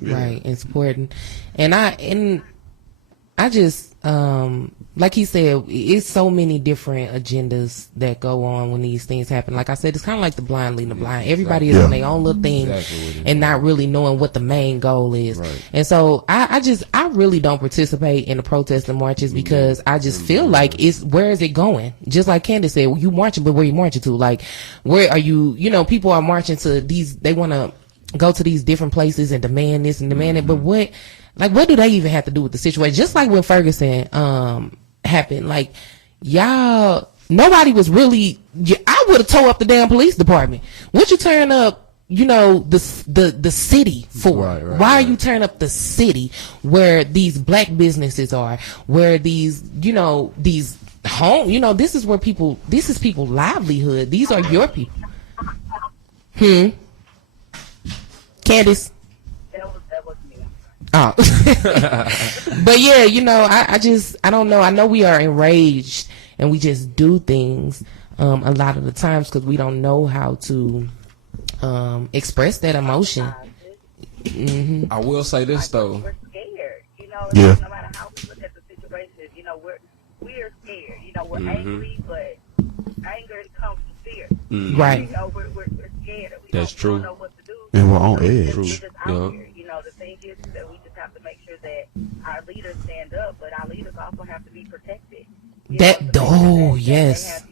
right, and supporting. And I just, like he said, it's so many different agendas that go on when these things happen. Like I said, it's kind of like the blind leading the blind. Everybody is on their own little thing and not really knowing what the main goal is. Right. And so I really don't participate in the protests and marches because I just feel like where is it going? Just like Candace said, you marching, but where you marching to? Like, where are you, people are marching to they want to go to these different places and demand this and demand it, but what do they even have to do with the situation? Just like when Ferguson happened, like, y'all, nobody was really, I would have tore up the damn police department. What you turn up, the city for? Right, why are you turning up the city where these black businesses are, where these, these home, this is where this is people's livelihood. These are your people. Candace? That was me. Oh. But yeah, I don't know. I know we are enraged and we just do things a lot of the times because we don't know how to express that emotion. Mm-hmm. I will say this though. We're scared. No matter how we look at the situation, we're scared. We're angry, but anger comes from fear. Mm-hmm. Right. We're scared. That's true. We don't know what to do. And we're on edge. We're just out here. The thing is that we just have to make sure that our leaders stand up, but our leaders also have to be protected. Yes.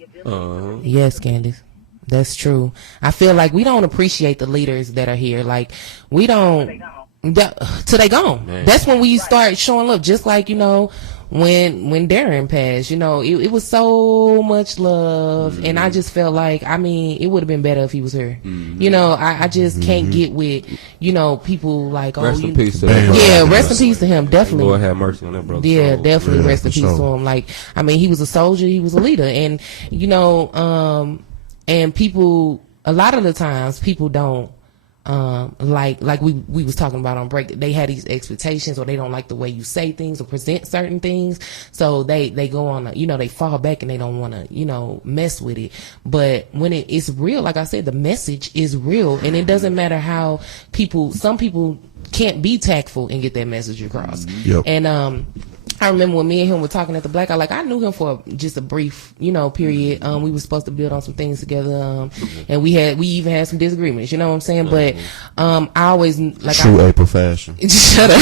Yes, Candace. That's true. I feel like we don't appreciate the leaders that are here. Like, we don't. Till they gone. Man. That's when we start showing up. Just like, when Darren passed, it was so much love. Mm-hmm. And I just felt like, it would have been better if he was here. Mm-hmm. I just can't get with, people like, rest in peace to him. Yeah, rest in peace to him. Definitely. Lord have mercy on that brother. Yeah, definitely rest in peace to him. Like, he was a soldier, he was a leader. And, and people, a lot of the times, people don't, like we was talking about on break, they had these expectations or they don't like the way you say things or present certain things, so they go on they fall back and they don't want to mess with it. But when it's real, like I said, the message is real, and it doesn't matter how some people can't be tactful and get that message across. Yep. And I remember when me and him were talking at the Black Eye, like I knew him for just a brief, period. We were supposed to build on some things together, and we even had some disagreements. You know what I'm saying? But I always like true April fashion. Shut up.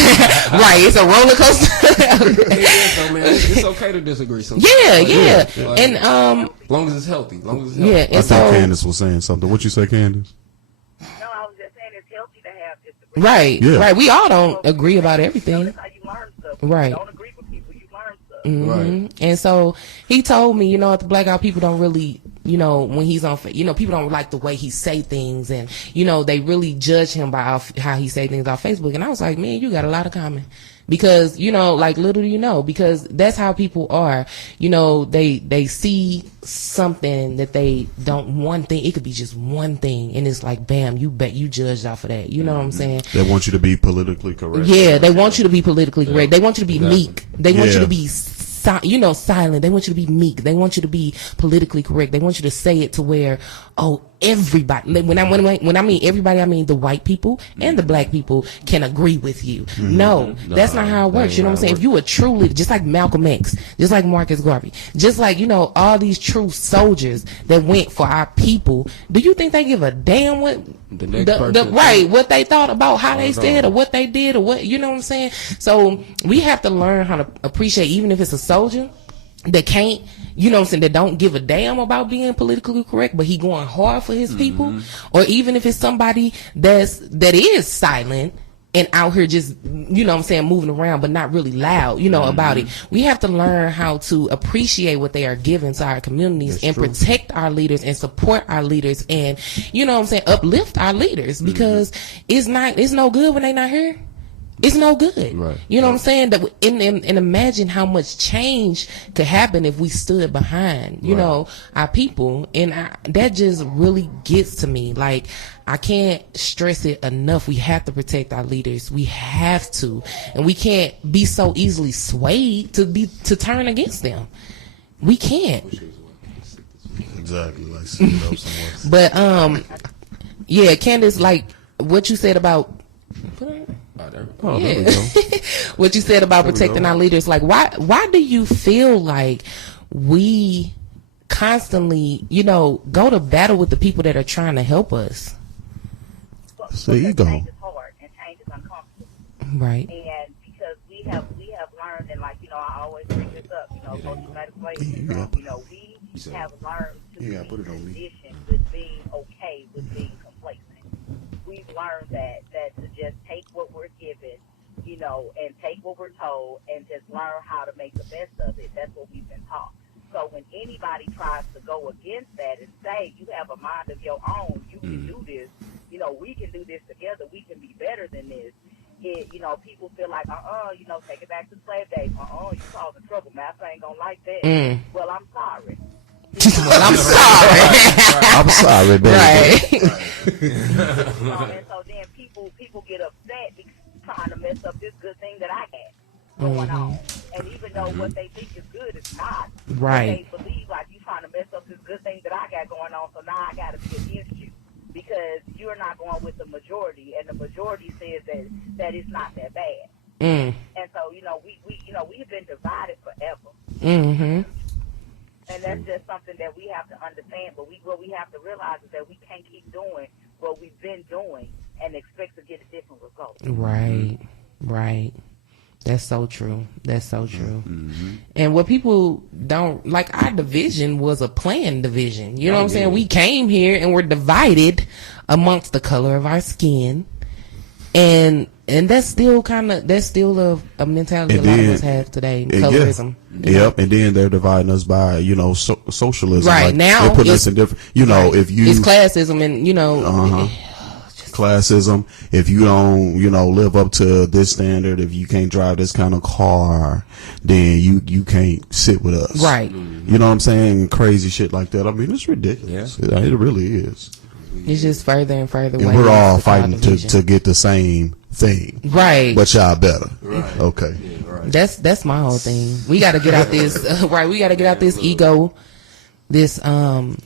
Right? It's a roller coaster. It's okay to disagree sometimes. Yeah. Like, and as long as it's healthy. Yeah. I think Candace was saying something. What you say, Candace? No, I was just saying it's healthy to have disagreements. Right. Yeah. Right. We all don't agree about everything. That's how you learn stuff. Right. You don't agree with people, you learn stuff. Mm-hmm. Right. And so he told me, at the Black Eye, people don't really, when he's on, people don't like the way he say things, and they really judge him by how he say things on Facebook. And I was like, man, you got a lot of comment. Because, like, little do you know, because that's how people are. They see something that they don't, one thing, it could be just one thing, and it's like, bam, you judged off of that. You know what I'm saying? They want you to be politically correct. Yeah, they want you to be politically correct. They want you to be meek. They want you to be silent. They want you to be meek. They want you to be politically correct. They want you to say it to where, everybody. When I mean everybody, I mean the white people and the black people can agree with you. Mm-hmm. No, that's not how it works. You know what I'm saying? If you a true leader, just like Malcolm X, just like Marcus Garvey, just like all these true soldiers that went for our people, do you think they give a damn what the next person what they thought about how they said or what they did or what, you know what I'm saying? So we have to learn how to appreciate, even if it's a soldier that can't, that don't give a damn about being politically correct, but he going hard for his people, or even if it's somebody that is silent and out here just, moving around but not really loud, about it. We have to learn how to appreciate what they are giving to our communities. That's and true. Protect our leaders and support our leaders and, uplift our leaders, because it's no good when they not here. It's no good. Right. You know what I'm saying? And imagine how much change could happen if we stood behind, our people. And that just really gets to me. Like, I can't stress it enough. We have to protect our leaders. We have to. And we can't be so easily swayed to turn against them. We can't. Exactly. Like, sit it up somewhere. But, yeah, Candace, like what you said about... Oh, there we go. What you said about protecting our leaders, like why do you feel like we constantly, go to battle with the people that are trying to help us? It's the ego. Change is hard and change is uncomfortable. Right. And because we have learned, and I always bring this up, post-traumatic slave syndrome, we have learned to be conditioned with being okay with being complacent. We've learned that to just take what we're given, and take what we're told and just learn how to make the best of it. That's what we've been taught. So when anybody tries to go against that and say, you have a mind of your own, you can do this, we can do this together, we can be better than this. People feel like, take it back to slave days. You causing trouble. Master ain't gonna like that. Well, I'm sorry. I'm sorry. I'm sorry, baby. Right. And so then people get upset because trying to mess up this good thing that I got going on. And even though what they think is good is not. Right. They believe like you trying to mess up this good thing that I got going on, so now I got to be against you. Because you're not going with the majority, and the majority says that it's not that bad. And so, we've been divided forever. Mm-hmm. And that's just something that we have to understand. But what we have to realize is that we can't keep doing what we've been doing and expect to get a different result. Right. That's so true. And what people don't like, our division was a planned division. You know what I'm saying? We came here and we're divided amongst the color of our skin, and that's still a mentality a lot of us have today. Colorism. Yep. And then they're dividing us by socialism. Right. Like, now they're putting us in different. If you it's classism and classism. If you don't, live up to this standard, if you can't drive this kind of car, then you can't sit with us. Right. You know what I'm saying? Crazy shit like that. I mean, it's ridiculous. Yeah. It really is. It's just further and further. And we're all fighting to get the same thing. Right. But y'all better. Right. Okay. Yeah, right. That's my whole thing. We got to get out this. Right. We got to get out this ego. This, I'm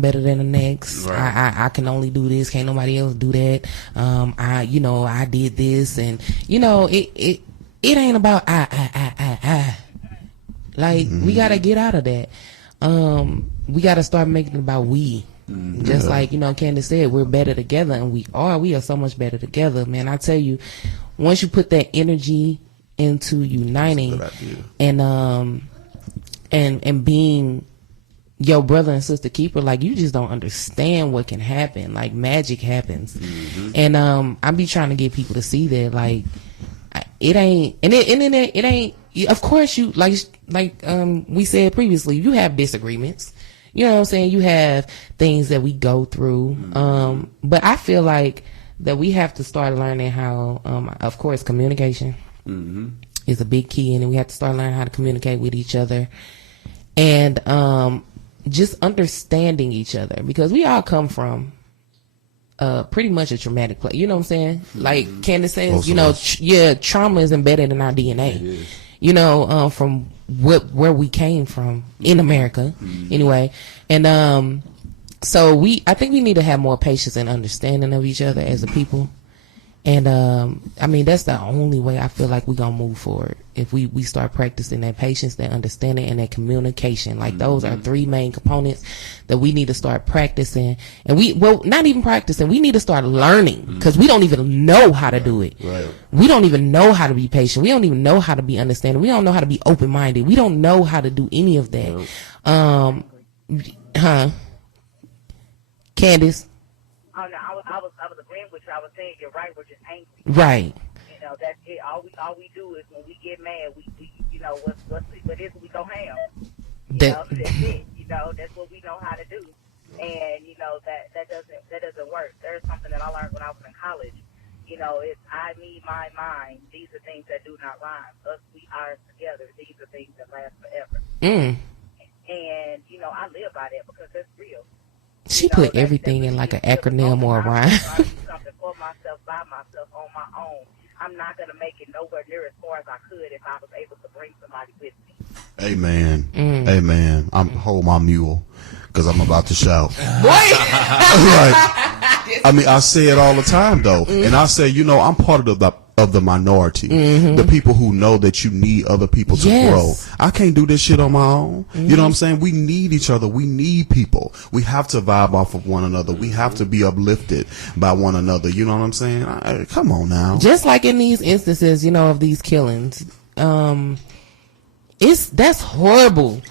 better than the next. Right. I can only do this. Can't nobody else do that. I did this, and it ain't about I. Like, we gotta get out of that. We gotta start making it about we. Just like, Candace said, we're better together, and we are so much better together, man. I tell you, once you put that energy into uniting and being your brother and sister keeper, like, you just don't understand what can happen. Like, magic happens. And I be trying to get people to see that, like, it ain't, and it ain't, of course you, like we said previously, you have disagreements. You know what I'm saying? You have things that we go through. But I feel like that we have to start learning how, of course, communication is a big key, and we have to start learning how to communicate with each other. And just understanding each other, because we all come from pretty much a traumatic place. You know what I'm saying? Like Candace says, trauma is embedded in our DNA. From where we came from in America, anyway. And so I think we need to have more patience and understanding of each other as a people. And I mean, that's the only way I feel like we're gonna move forward, if we start practicing that patience, that understanding, and that communication. Like, those are three main components that we need to start practicing. And not even practicing, we need to start learning, because we don't even know how to do it. Right. We don't even know how to be patient. We don't even know how to be understanding. We don't know how to be open-minded. We don't know how to do any of that. Candace? Oh no, I was agreeing with you. I was saying you're right. We're just angry. Right. That's it. All we do is, when we get mad, we what is we go ham. That's it. That's what we know how to do. And that doesn't work. There's something that I learned when I was in college. It's I, me, my, mine. These are things that do not rhyme. Us, we, ours, together. These are things that last forever. And I live by that, because that's real. She put everything in like an acronym or a rhyme. I do something for myself, by myself, on my own. I'm not going to make it nowhere near as far as I could if I was able to bring somebody with me. Amen. Amen. I'm hold my mule, because I'm about to shout. Boy! Like, I mean, I say it all the time though, and I say, I'm part of the minority, the people who know that you need other people to grow. I can't do this shit on my own. You know what I'm saying? We need each other. We need people. We have to vibe off of one another. We have to be uplifted by one another. You know what I'm saying? Come on now. Just like in these instances, of these killings, that's horrible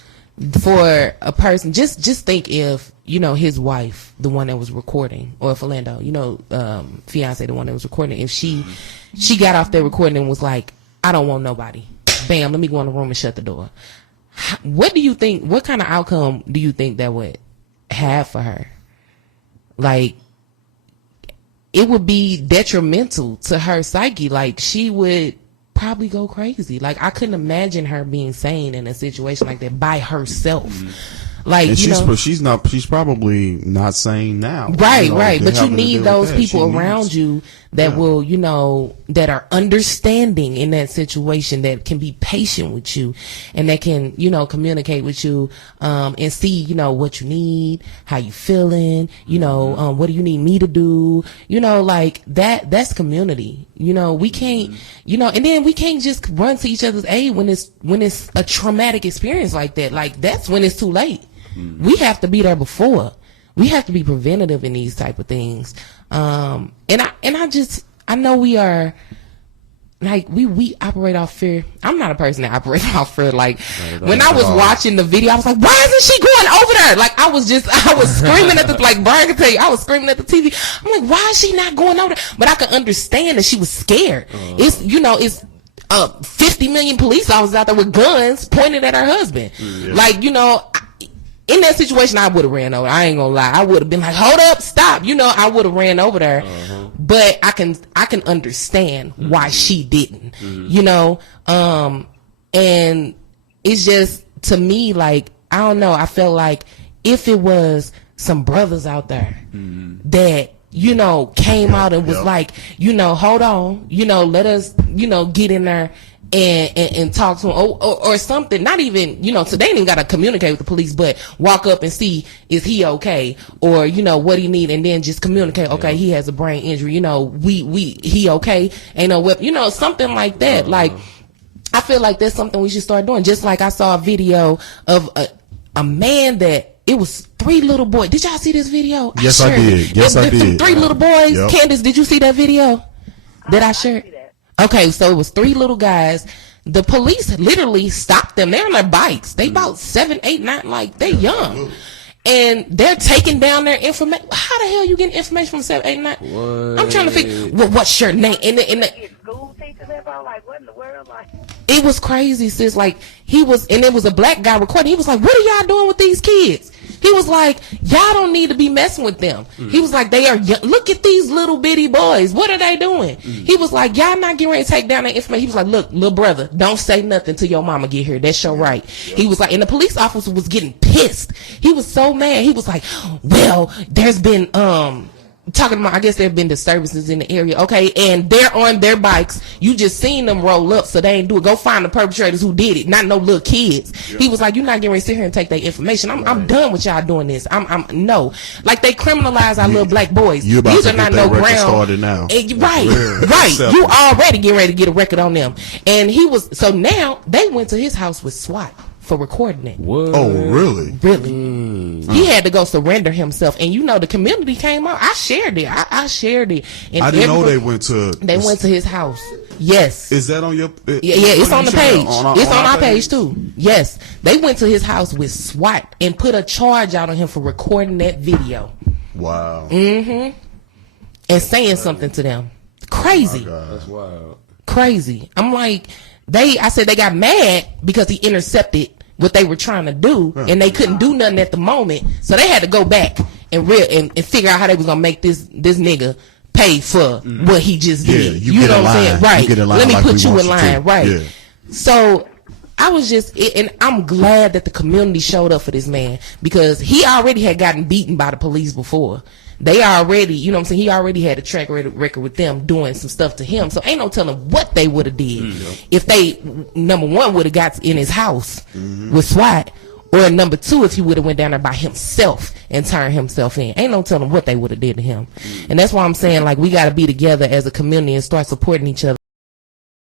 for a person. Just think if his wife, the one that was recording, or Philando, fiance, the one that was recording, if she got off there recording and was like, I don't want nobody, bam, let me go in the room and shut the door. What do you think? What kind of outcome do you think that would have for her? Like, it would be detrimental to her psyche. Like, she would probably go crazy. Like, I couldn't imagine her being sane in a situation like that by herself. Like, and she's probably not sane now. Right. But you need those people around you that will, that are understanding in that situation, that can be patient with you and that can, communicate with you, and see, what you need, how you feeling, what do you need me to do, like that's community. We can't, and then we can't just run to each other's aid when it's a traumatic experience like that. Like, that's when it's too late. We have to be there before. We have to be preventative in these type of things. And I know we are, like, we operate off fear. I'm not a person that operates off fear. Like, when I was watching the video, I was like, why isn't she going over there? Like, I was screaming at like Brian can tell you, I was screaming at the TV. I'm like, why is she not going over there? But I could understand that she was scared. It's 50 million police officers out there with guns pointed at her husband. Like, in that situation, I would have ran over. I ain't gonna lie. I would have been like, hold up, stop. I would have ran over there. But I can understand why she didn't, and it's just, to me, like, I don't know. I felt like if it was some brothers out there that, came out and was like, hold on, let us, get in there and talk to him or something. Not even, so they ain't even got to communicate with the police, but walk up and see, is he okay? Or, what he need, and then just communicate, okay, he has a brain injury, he okay? Ain't no weapon, something like that. Like, I feel like that's something we should start doing. Just like I saw a video of a man that, it was 3 little boys. Did y'all see this video? Yes, I did. Yes, I did. 3 little boys. Yep. Candace, did you see that video that I shared? Okay, so it was 3 little guys. The police literally stopped them. They're on their bikes. They about 7, 8, 9, like, they young. And they're taking down their information. How the hell you getting information from 7, 8, 9? What? I'm trying to figure, what's your name? School teachers, like, what in the world? Like, it was crazy, sis. Like, and it was a black guy recording. He was like, what are y'all doing with these kids? He was like, y'all don't need to be messing with them. He was like, they are young. Look at these little bitty boys. What are they doing? He was like, y'all not getting ready to take down that information. He was like, look, little brother, don't say nothing till your mama get here. That's your right. He was like, and the police officer was getting pissed. He was so mad. He was like, well, there's been, talking about, I guess there have been disturbances in the area. Okay, and they're on their bikes. You just seen them roll up, so they ain't do it. Go find the perpetrators who did it, not no little kids. Yep. He was like, you're not getting ready to sit here and take their information. I'm done with y'all doing this. I'm no. Like, they criminalize our little black boys. These are not no ground. Started now. Right. You already getting ready to get a record on them. And so now they went to his house with SWAT for recording it. What? Oh, really? Really? He had to go surrender himself. And the community came out. I shared it. I shared it. And I didn't know they went to... They went to his house. Yes. Is that on your... Yeah, it's on the page. It's on our page, too. Yes. They went to his house with SWAT and put a charge out on him for recording that video. Wow. And saying something to them. Crazy. Oh, that's wild. Crazy. I'm like... I said they got mad because he intercepted what they were trying to do, and they couldn't do nothing at the moment, so they had to go back and figure out how they was gonna make this nigga pay for what he just did. You know what I'm saying? Right. Let me put you in line. Right. Yeah. So I was and I'm glad that the community showed up for this man, because he already had gotten beaten by the police before. They already, you know what I'm saying, he already had a track record with them doing some stuff to him. So ain't no telling what they would have did if they, number one, would have got in his house with SWAT, Or number 2, if he would have went down there by himself and turned himself in. Ain't no telling what they would have did to him. And that's why I'm saying, like, we got to be together as a community and start supporting each other.